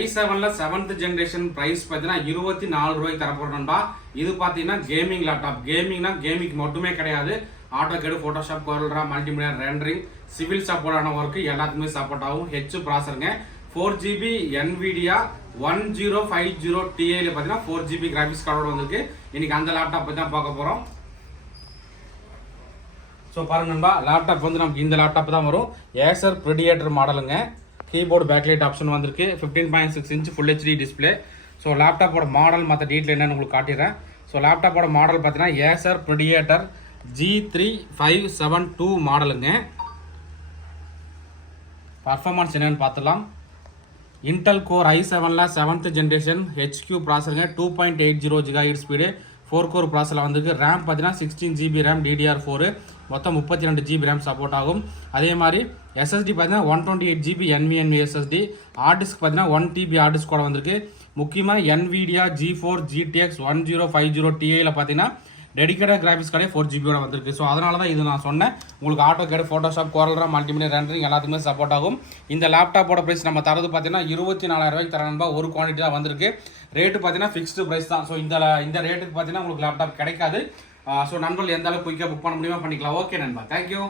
i7ல 7th generation price பார்த்தீங்கன்னா 24 ரூபாய்க்கு தரப்போறோம் நண்பா. இது பார்த்தீங்கன்னா கேமிங் லேப்டாப். கேமிங்னா கேமிங் மட்டுமே கிடையாது, AutoCAD, Photoshop, courier, multimedia, rendering, civil சப்போர்ட்டான ஒர்க் எல்லாத்துக்குமே சப்போர்ட் ஆகும். ஹெச் ப்ராசருங்க, 4GB NVIDIA 1050 Tiல பார்த்தீங்கன்னா 4GB கிராஃபிக்ஸ் கார்டோட வந்திருக்கு. இன்னைக்கு அந்த லேப்டாப் பற்றி தான் பார்க்க போகிறோம். ஸோ பாருங்க நண்பா, லேப்டாப் வந்து நமக்கு இந்த லேப்டாப் தான் வரும். ஏசர் ப்ரெடியேட்டர் மாடலுங்க. கீபோர்டு பேக்லைட் ஆப்ஷன் வந்திருக்கு. 15.6 inch full HD display. So லேப்டாப்போட மாடல் மற்ற டீட்டெயில் என்னன்னு உங்களுக்கு காட்டிடுறேன். ஸோ லேப்டாப்போட மாடல் பார்த்தீங்கன்னா ஏசர் ப்ரெடியேட்டர் G3572 மாடலுங்க. பர்ஃபார்மன்ஸ் என்னன்னு பார்த்துலாம். இன்டெல் கோர் i7ல 7th ஜென்ரேஷன் HQ ப்ராசருங்க. 2.80 GHz ஸ்பீடு, 4 கோர் ப்ராசரில் வந்திருக்கு. ரேம் பார்த்தீங்கன்னா 16GB ரேம் DDR4, மொத்தம் 32GB ரேம் சப்போர்ட் ஆகும். அதே மாதிரி எஸ்எஸ்டி பார்த்தீங்கன்னா 128GB NVMe SSD. Hard disk பார்த்தீங்கன்னா 1TB ஹார்ட் டிஸ்க் கூட வந்திருக்கு. முக்கியமாக NVIDIA G4 GTX 1050 Tiல பார்த்தீங்கன்னா டெடிகேட்டட் கிராஃபிக்ஸ் கார்டே 4GB வந்திருக்கு. ஸோ அதனால தான் இது நான் சொன்னேன். உங்களுக்கு AutoCAD, Photoshop, courier, multimedia, rendering எல்லாத்துக்குமே சப்போர்ட் ஆகும். இந்த லேப்டாப்போட ப்ரைஸ் நம்ம தரது பார்த்தீங்கன்னா 24,000 ரூபாய்க்கு தர நண்பா. ஒரு குவான்டிட்டி தான் வந்திருக்கு. ரேட்டு பார்த்தீங்கன்னா ஃபிக்ஸ்டு ப்ரைஸ் தான். ஸோ இந்த ரேட்டுக்கு பார்த்தீங்கன்னா உங்களுக்கு லேப்டாப் கிடைக்காது. ஸோ நண்பர்கள் எந்த அளவுக்கு குயிக்காக புக் பண்ண முடியுமா பண்ணிக்கலாம். ஓகே நண்பா, தேங்க்யூ.